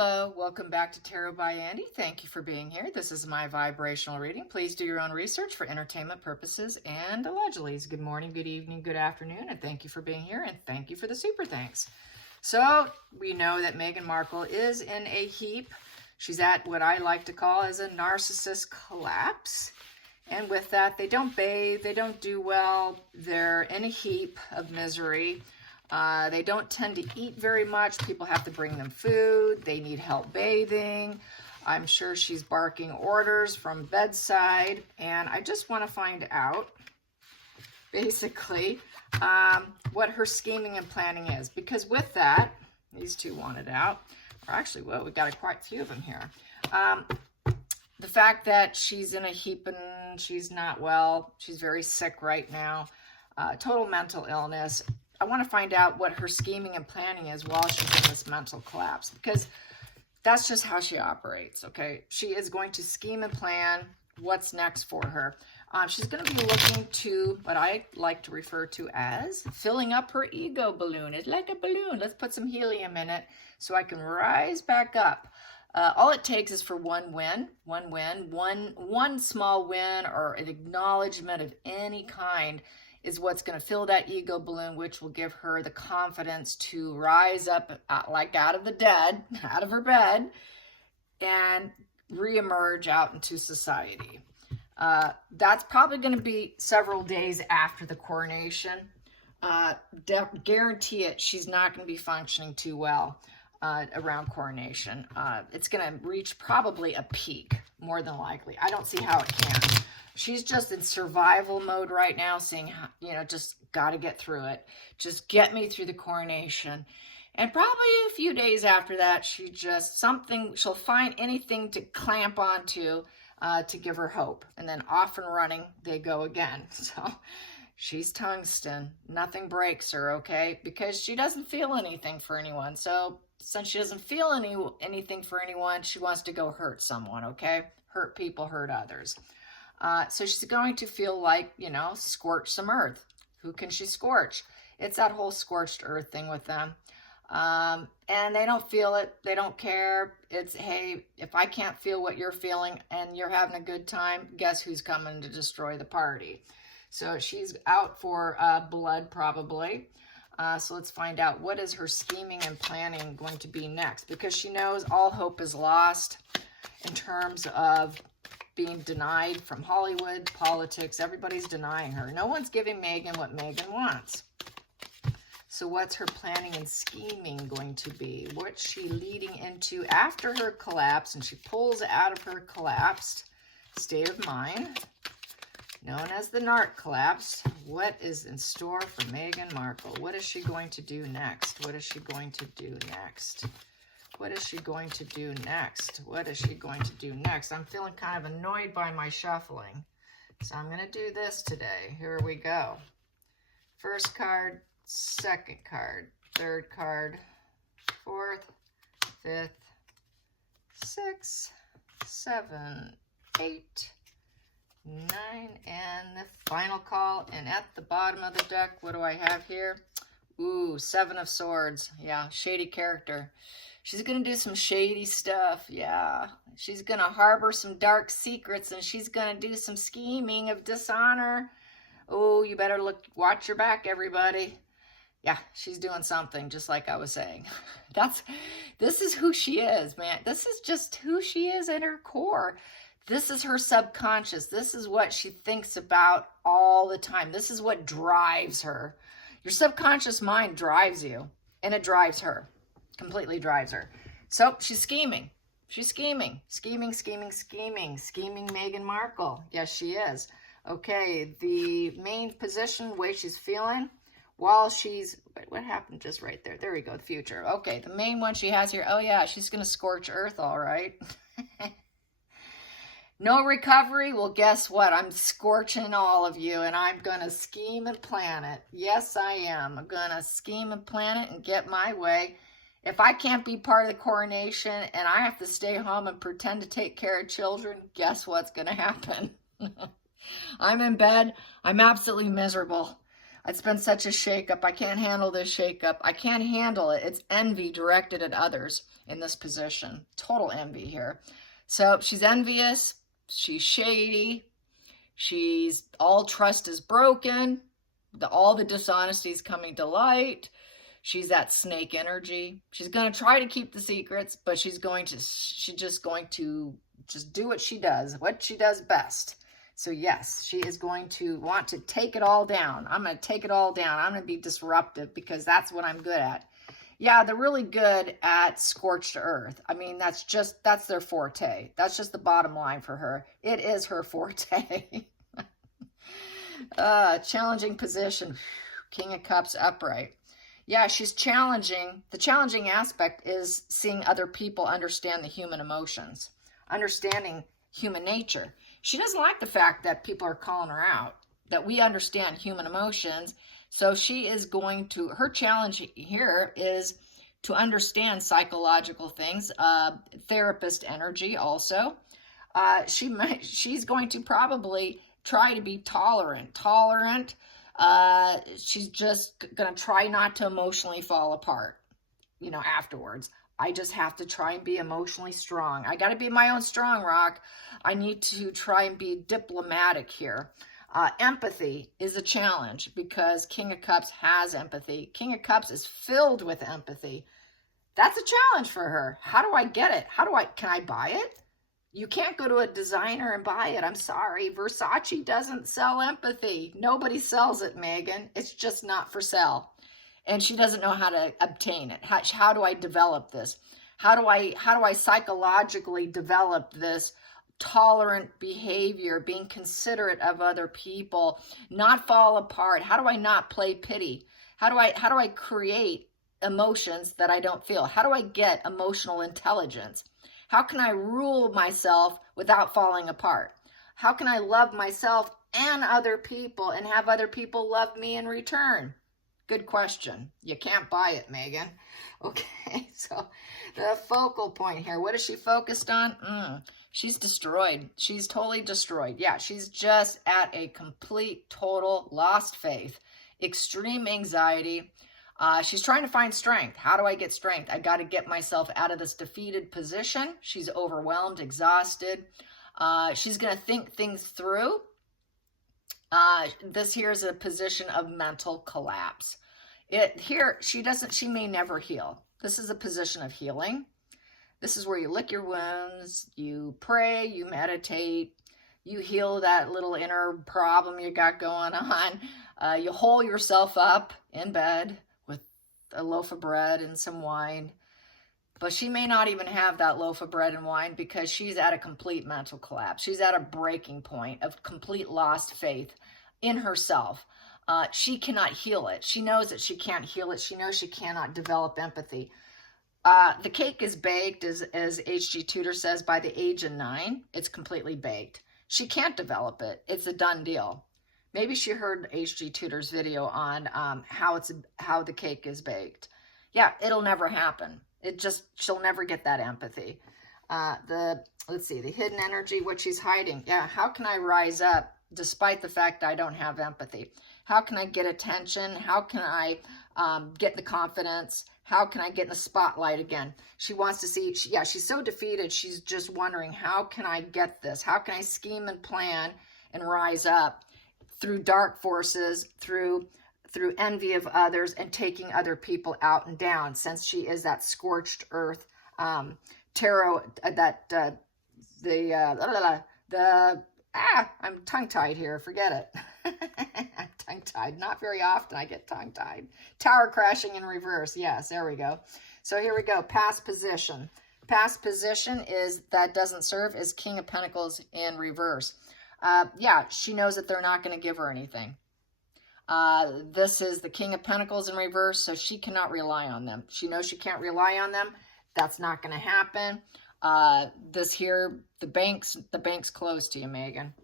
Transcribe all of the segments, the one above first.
Hello, welcome back to Tarot by Andy. Thank you for being here. This is my vibrational reading. Please do your own research for entertainment purposes and allegedly. Good morning, good evening, good afternoon, and thank you for being here, and thank you for the super thanks. So we know that Meghan Markle is in a heap. She's at what I like to call as a narcissist collapse. And with that, they don't bathe, they don't do well, they're in a heap of misery. They don't tend to eat very much. People have to bring them food. They need help bathing. I'm sure she's barking orders from bedside. And I just want to find out, basically, what her scheming and planning is. Because with that, these two want it out. Or actually, well, we got quite a few of them here. The fact that she's in a heap and she's not well. She's very sick right now. Total mental illness. I want to find out what her scheming and planning is while she's in this mental collapse, because that's just how she operates, okay? She is going to scheme and plan what's next for her. She's going to be looking to what I like to refer to as filling up her ego balloon. It's like a balloon. Let's put some helium in it so I can rise back up. All it takes is for one small win or an acknowledgement of any kind is what's going to fill that ego balloon, which will give her the confidence to rise up like out of the dead, out of her bed, and reemerge out into society. That's probably going to be several days after the coronation. Guarantee it, she's not going to be functioning too well around coronation. It's going to reach probably a peak, more than likely. I don't see how it can. She's just in survival mode right now, saying, you know, just got to get through it. Just get me through the coronation. And probably a few days after that, she'll find anything to clamp onto to give her hope. And then off and running, they go again. So she's tungsten. Nothing breaks her, okay? Because she doesn't feel anything for anyone. So since she doesn't feel anything for anyone, she wants to go hurt someone, okay? Hurt people, hurt others. So she's going to feel like, you know, scorch some earth. Who can she scorch? It's that whole scorched earth thing with them. And they don't feel it. They don't care. It's, hey, if I can't feel what you're feeling and you're having a good time, guess who's coming to destroy the party? So she's out for blood probably. So let's find out, what is her scheming and planning going to be next? Because she knows all hope is lost in terms of being denied from Hollywood, politics. Everybody's denying her. No one's giving Meghan what Meghan wants. So what's her planning and scheming going to be? What's she leading into after her collapse? And she pulls out of her collapsed state of mind, known as the narc collapse. What is in store for Meghan Markle? What is she going to do next? What is she going to do next? What is she going to do next? What is she going to do next? I'm feeling kind of annoyed by my shuffling. So I'm going to do this today. Here we go. First card, second card, third card, fourth, fifth, sixth, 7, 8, 9, and the final call. And at the bottom of the deck, what do I have here? Ooh, 7 of Swords. Yeah, shady character. She's going to do some shady stuff, yeah. She's going to harbor some dark secrets, and she's going to do some scheming of dishonor. Oh, you better watch your back, everybody. Yeah, she's doing something, just like I was saying. This is who she is, man. This is just who she is at her core. This is her subconscious. This is what she thinks about all the time. This is what drives her. Your subconscious mind drives you, and it drives her. Completely drives her. So she's scheming. She's scheming. Scheming Meghan Markle. Yes, she is. Okay, the main position, way she's feeling, while she's, what happened just right there? There we go, the future. Okay, the main one she has here, oh yeah, she's going to scorch earth, all right. No recovery? Well, guess what? I'm scorching all of you, and I'm going to scheme and plan it. Yes, I am. I'm going to scheme and plan it and get my way. If I can't be part of the coronation and I have to stay home and pretend to take care of children, guess what's going to happen? I'm in bed. I'm absolutely miserable. It's been such a shakeup. I can't handle this shakeup. I can't handle it. It's envy directed at others. in this position. Total envy here. So she's envious. She's shady. She's all trust is broken. All the dishonesty is coming to light. She's that snake energy. She's going to try to keep the secrets, but she's just going to do what she does best. So yes, she is going to want to take it all down. I'm going to take it all down. I'm going to be disruptive because that's what I'm good at. Yeah, they're really good at scorched earth. I mean, that's their forte. That's just the bottom line for her. It is her forte. Challenging position. King of Cups upright. Yeah, she's challenging. The challenging aspect is seeing other people understand the human emotions, understanding human nature. She doesn't like the fact that people are calling her out, that we understand human emotions. So she is going to, her challenge here is to understand psychological things, therapist energy also. She's going to probably try to be tolerant. She's just going to try not to emotionally fall apart, afterwards. I just have to try and be emotionally strong. I got to be my own strong rock. I need to try and be diplomatic here. Empathy is a challenge because King of Cups has empathy. King of Cups is filled with empathy. That's a challenge for her. How do I get it? Can I buy it? You can't go to a designer and buy it. I'm sorry. Versace doesn't sell empathy. Nobody sells it, Megan. It's just not for sale. And she doesn't know how to obtain it. How do I develop this? How do I psychologically develop this tolerant behavior, being considerate of other people, not fall apart? How do I not play pity? How do I create emotions that I don't feel? How do I get emotional intelligence? How can I rule myself without falling apart? How can I love myself and other people and have other people love me in return? Good question. You can't buy it, Megan. Okay, so the focal point here. What is she focused on? She's destroyed. She's totally destroyed. Yeah, she's just at a complete, total lost faith. Extreme anxiety. She's trying to find strength. How do I get strength? I got to get myself out of this defeated position. She's overwhelmed, exhausted. She's going to think things through. This here is a position of mental collapse. She may never heal. This is a position of healing. This is where you lick your wounds, you pray, you meditate, you heal that little inner problem you got going on. You hole yourself up in bed with a loaf of bread and some wine. But she may not even have that loaf of bread and wine because she's at a complete mental collapse. She's at a breaking point of complete lost faith in herself. She cannot heal it. She knows that she can't heal it. She knows she cannot develop empathy. The cake is baked, as H.G. Tudor says, by the age of 9. It's completely baked. She can't develop it. It's a done deal. Maybe she heard H.G. Tudor's video on how the cake is baked. Yeah, it'll never happen. She'll never get that empathy. Let's see, the hidden energy, what she's hiding. Yeah, how can I rise up despite the fact I don't have empathy? How can I get attention? How can I get the confidence? How can I get in the spotlight again? She wants to see, she's so defeated. She's just wondering, how can I get this? How can I scheme and plan and rise up through dark forces, through envy of others and taking other people out and down, since she is that scorched earth tarot, I'm tongue-tied here, forget it. I'm tongue-tied, not very often I get tongue-tied. Tower crashing in reverse, yes, there we go. So here we go, past position. Past position that doesn't serve is King of Pentacles in reverse. She knows that they're not going to give her anything. This is the King of Pentacles in reverse, so she cannot rely on them. She knows she can't rely on them. That's not going to happen. This here, the bank's closed to you, Megan.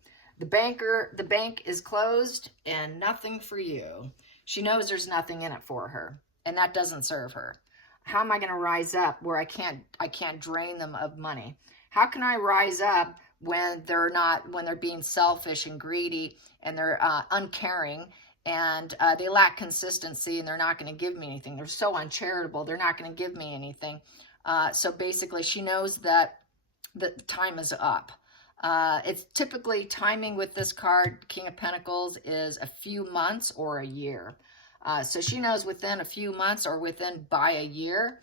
The bank is closed and nothing for you. She knows there's nothing in it for her, and that doesn't serve her. How am I going to rise up where I can't drain them of money? How can I rise up when they're being selfish and greedy and they're uncaring and they lack consistency and they're not going to give me anything? They're so uncharitable. They're not going to give me anything. So basically, she knows that the time is up. It's typically timing with this card, King of Pentacles, is a few months or a year. So she knows within a few months or within by a year,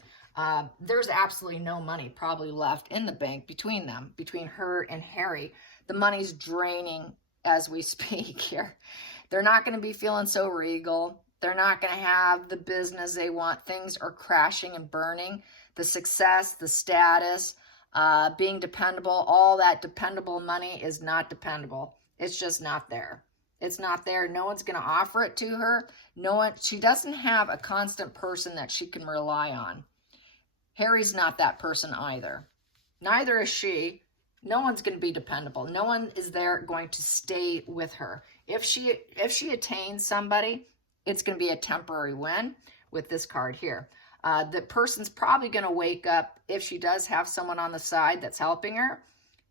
there's absolutely no money probably left in the bank between them, between her and Harry. The money's draining as we speak here. They're not going to be feeling so regal. They're not going to have the business they want. Things are crashing and burning. The success, the status, being dependable, all that dependable money is not dependable. It's just not there. It's not there. No one's going to offer it to her. No one. She doesn't have a constant person that she can rely on. Harry's not that person either. Neither is she. No one's going to be dependable. No one is there going to stay with her. If she attains somebody, it's going to be a temporary win with this card here. The person's probably going to wake up. If she does have someone on the side that's helping her,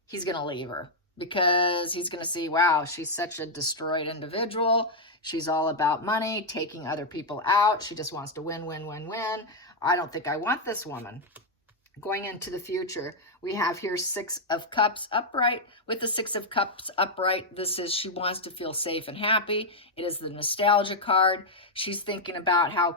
he's going to leave her because he's going to see, wow, she's such a destroyed individual. She's all about money, taking other people out. She just wants to win, win, win, win. I don't think I want this woman. Going into the future, we have here 6 of Cups upright. With the 6 of Cups upright, this is she wants to feel safe and happy. It is the nostalgia card. She's thinking about how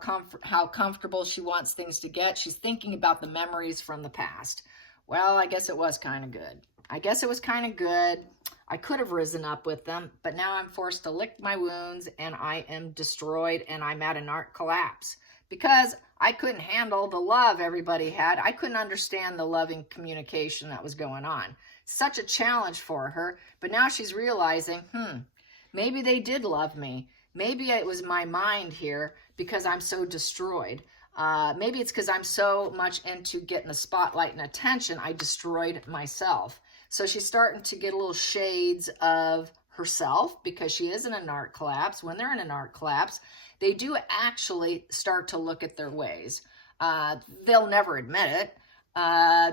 comfortable she wants things to get. She's thinking about the memories from the past. Well, I guess it was kind of good. I guess it was kind of good. I could have risen up with them, but now I'm forced to lick my wounds and I am destroyed and I'm at an art collapse because I couldn't handle the love everybody had. I couldn't understand the loving communication that was going on. Such a challenge for her, but now she's realizing, maybe they did love me. Maybe it was my mind here because I'm so destroyed. Maybe it's because I'm so much into getting the spotlight and attention, I destroyed myself. So she's starting to get a little shades of herself because she is in an art collapse. When they're in an art collapse, they do actually start to look at their ways. They'll never admit it.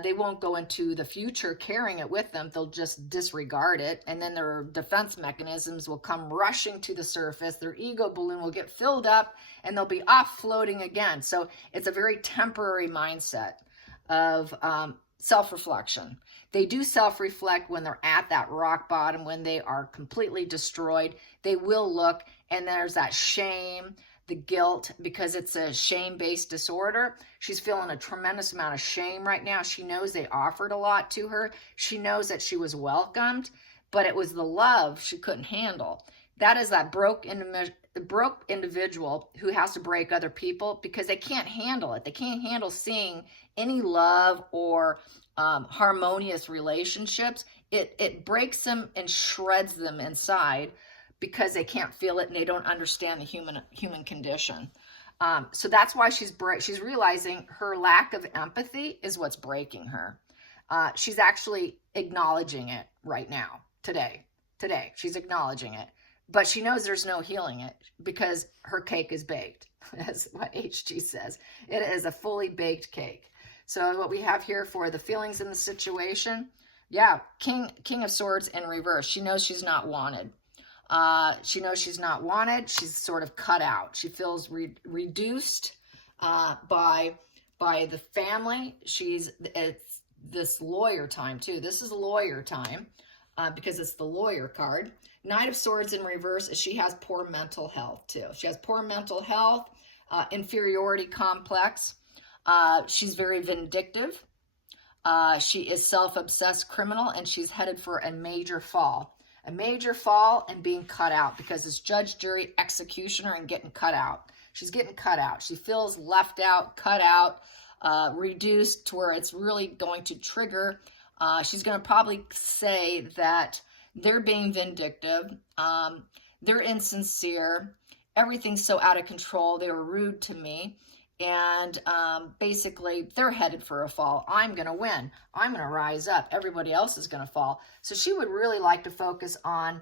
They won't go into the future carrying it with them. They'll just disregard it. And then their defense mechanisms will come rushing to the surface. Their ego balloon will get filled up and they'll be off floating again. So it's a very temporary mindset of self-reflection. They do self-reflect when they're at that rock bottom, when they are completely destroyed. They will look, and there's that shame, the guilt, because it's a shame-based disorder. She's feeling a tremendous amount of shame right now. She knows they offered a lot to her. She knows that she was welcomed, but it was the love she couldn't handle. That is that broke individual who has to break other people because they can't handle it. They can't handle seeing any love or harmonious relationships. It breaks them and shreds them inside because they can't feel it and they don't understand the human condition. So that's why she's realizing her lack of empathy is what's breaking her. She's actually acknowledging it right now, today. She's acknowledging it. But she knows there's no healing it because her cake is baked. That's what HG says. It is a fully baked cake. So what we have here for the feelings in the situation, yeah, King of Swords in reverse. She knows she's not wanted. She knows she's not wanted. She's sort of cut out. She feels reduced by the family. It's this lawyer time too. This is lawyer time because it's the lawyer card. Knight of Swords in reverse is she has poor mental health too. She has poor mental health, inferiority complex. She's very vindictive. She is self-obsessed criminal and she's headed for a major fall. A major fall and being cut out because it's judge, jury, executioner and getting cut out. She's getting cut out. She feels left out, cut out, reduced to where it's really going to trigger. She's going to probably say that they're being vindictive. They're insincere. Everything's so out of control. They were rude to me. And basically, they're headed for a fall. I'm going to win. I'm going to rise up. Everybody else is going to fall. So she would really like to focus on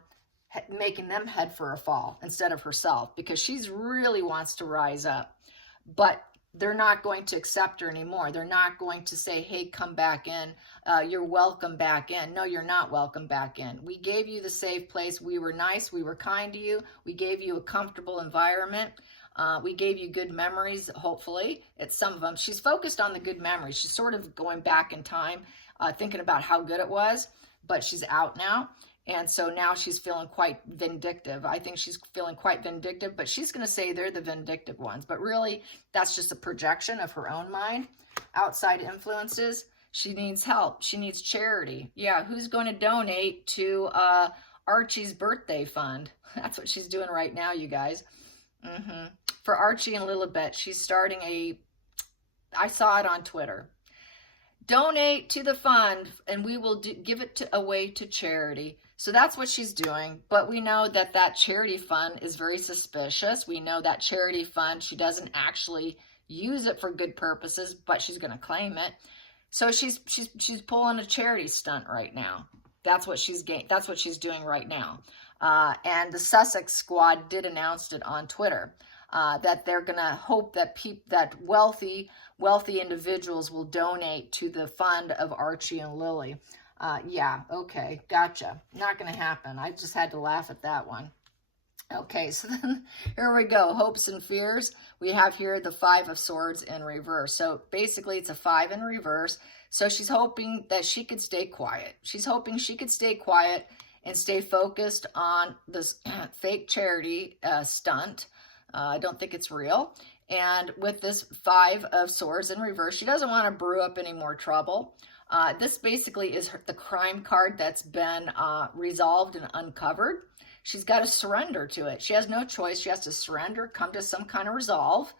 making them head for a fall instead of herself because she really wants to rise up. But they're not going to accept her anymore. They're not going to say, hey, come back in. You're welcome back in. No, you're not welcome back in. We gave you the safe place. We were nice. We were kind to you. We gave you a comfortable environment. We gave you good memories, hopefully. It's some of them. She's focused on the good memories. She's sort of going back in time, thinking about how good it was, but she's out now. And so now she's feeling quite vindictive. I think she's feeling quite vindictive, but she's going to say they're the vindictive ones. But really, that's just a projection of her own mind. Outside influences. She needs help. She needs charity. Yeah, who's going to donate to Archie's birthday fund? That's what she's doing right now, you guys. For Archie and Lilibet, she's starting I saw it on Twitter. Donate to the fund and we will give it away to charity. So that's what she's doing. But we know that that charity fund is very suspicious. We know that charity fund, she doesn't actually use it for good purposes, but she's going to claim it. So she's pulling a charity stunt right now. That's what she's doing right now. And the Sussex squad did announce it on Twitter that they're going to hope that wealthy individuals will donate to the fund of Archie and Lily. Yeah, okay, gotcha. Not going to happen. I just had to laugh at that one. Okay, so then here we go. Hopes and fears. We have here the 5 of Swords in reverse. So basically it's a 5 in reverse. So she's hoping that she could stay quiet. She's hoping she could stay quiet and stay focused on this fake charity stunt. I don't think it's real. And with this 5 of Swords in reverse, she doesn't want to brew up any more trouble. This basically is the crime card that's been resolved and uncovered. She's got to surrender to it. She has no choice. She has to surrender, come to some kind of resolve.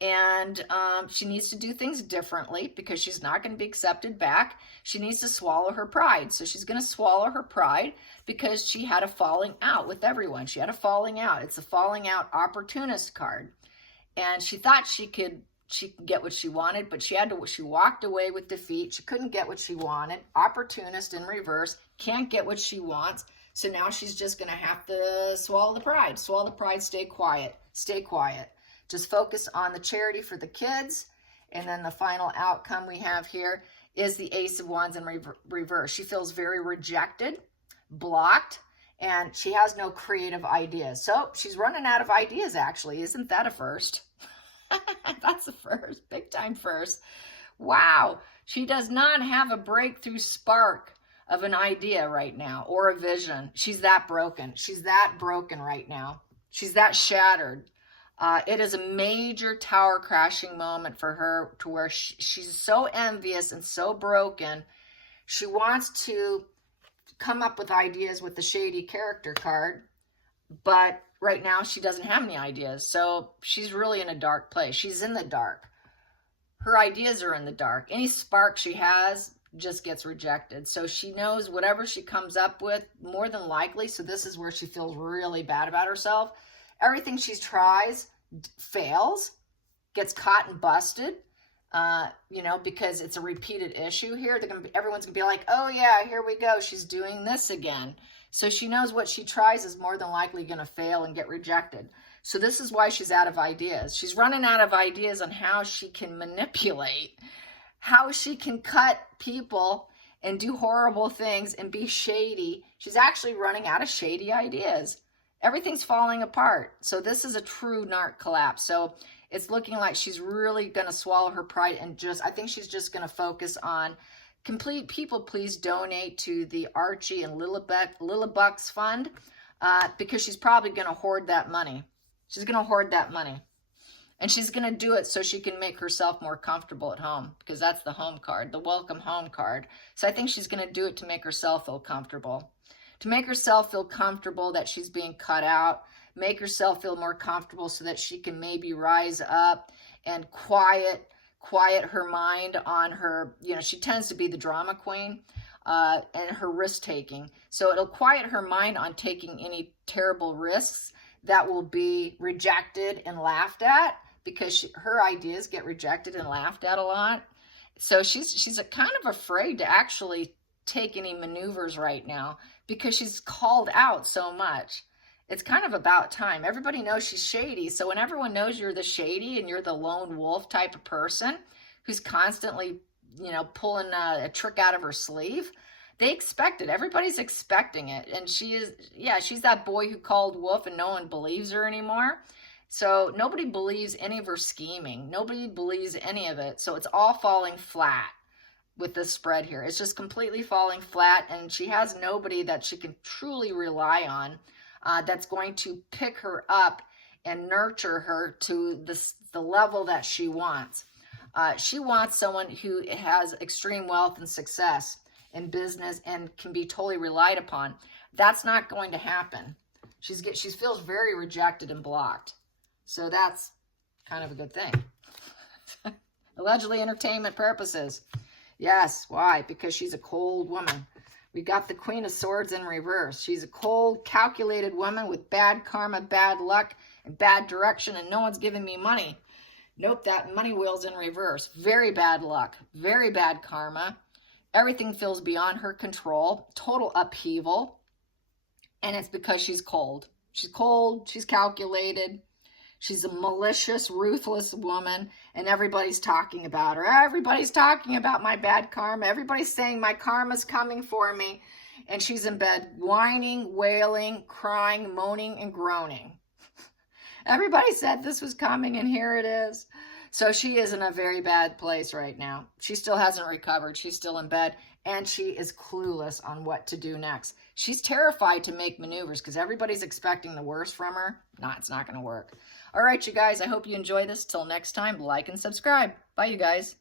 And she needs to do things differently because she's not going to be accepted back. She needs to swallow her pride. So she's going to swallow her pride because she had a falling out with everyone. She had a falling out. It's a falling out opportunist card. And she thought she could get what she wanted, but she walked away with defeat. She couldn't get what she wanted. Opportunist in reverse, can't get what she wants. So now she's just going to have to swallow the pride. Swallow the pride, stay quiet. Stay quiet. Just focus on the charity for the kids. And then the final outcome we have here is the Ace of Wands in reverse. She feels very rejected, blocked, and she has no creative ideas. So she's running out of ideas, actually. Isn't that a first? That's a first. Big time first. Wow. She does not have a breakthrough spark of an idea right now or a vision. She's that broken. She's that broken right now. She's that shattered. It is a major tower crashing moment for her to where she's so envious and so broken. She wants to come up with ideas with the shady character card, but right now she doesn't have any ideas. So she's really in a dark place. She's in the dark. Her ideas are in the dark. Any spark she has just gets rejected. So she knows whatever she comes up with, more than likely, so this is where she feels really bad about herself. Everything she tries fails, gets caught and busted, because it's a repeated issue here. Everyone's gonna be like, oh yeah, here we go. She's doing this again. So she knows what she tries is more than likely gonna fail and get rejected. So this is why she's out of ideas. She's running out of ideas on how she can manipulate, how she can cut people and do horrible things and be shady. She's actually running out of shady ideas. Everything's falling apart. So this is a true narc collapse. So it's looking like she's really going to swallow her pride and I think she's just going to focus on complete people. Please donate to the Archie and Lilibucks fund because she's probably going to hoard that money. She's going to hoard that money. And she's going to do it so she can make herself more comfortable at home because that's the home card, the welcome home card. So I think she's going to do it to make herself feel comfortable. To make herself feel comfortable that she's being cut out, make herself feel more comfortable so that she can maybe rise up and quiet her mind on her, she tends to be the drama queen and her risk taking. So it'll quiet her mind on taking any terrible risks that will be rejected and laughed at because her ideas get rejected and laughed at a lot. So she's kind of afraid to actually take any maneuvers right now because she's called out so much. It's kind of about time. Everybody knows she's shady. So when everyone knows you're the shady and you're the lone wolf type of person who's constantly, pulling a trick out of her sleeve, they expect it. Everybody's expecting it. And she's that boy who called wolf and no one believes her anymore. So nobody believes any of her scheming. Nobody believes any of it. So it's all falling flat with this spread here. It's just completely falling flat, and she has nobody that she can truly rely on that's going to pick her up and nurture her to the level that she wants. She wants someone who has extreme wealth and success in business and can be totally relied upon. That's not going to happen. She feels very rejected and blocked. So that's kind of a good thing. Allegedly entertainment purposes. Yes, why? Because she's a cold woman. We got the Queen of Swords in reverse. She's a cold, calculated woman with bad karma, bad luck, and bad direction, and no one's giving me money. Nope, that money wheel's in reverse. Very bad luck, very bad karma. Everything feels beyond her control, total upheaval, and it's because she's cold. She's cold, she's calculated, she's a malicious, ruthless woman, and everybody's talking about her. Everybody's talking about my bad karma. Everybody's saying my karma's coming for me, and she's in bed whining, wailing, crying, moaning, and groaning. Everybody said this was coming, and here it is. So she is in a very bad place right now. She still hasn't recovered. She's still in bed, and she is clueless on what to do next. She's terrified to make maneuvers because everybody's expecting the worst from her. No, it's not going to work. All right, you guys, I hope you enjoy this. Till next time, like and subscribe. Bye, you guys.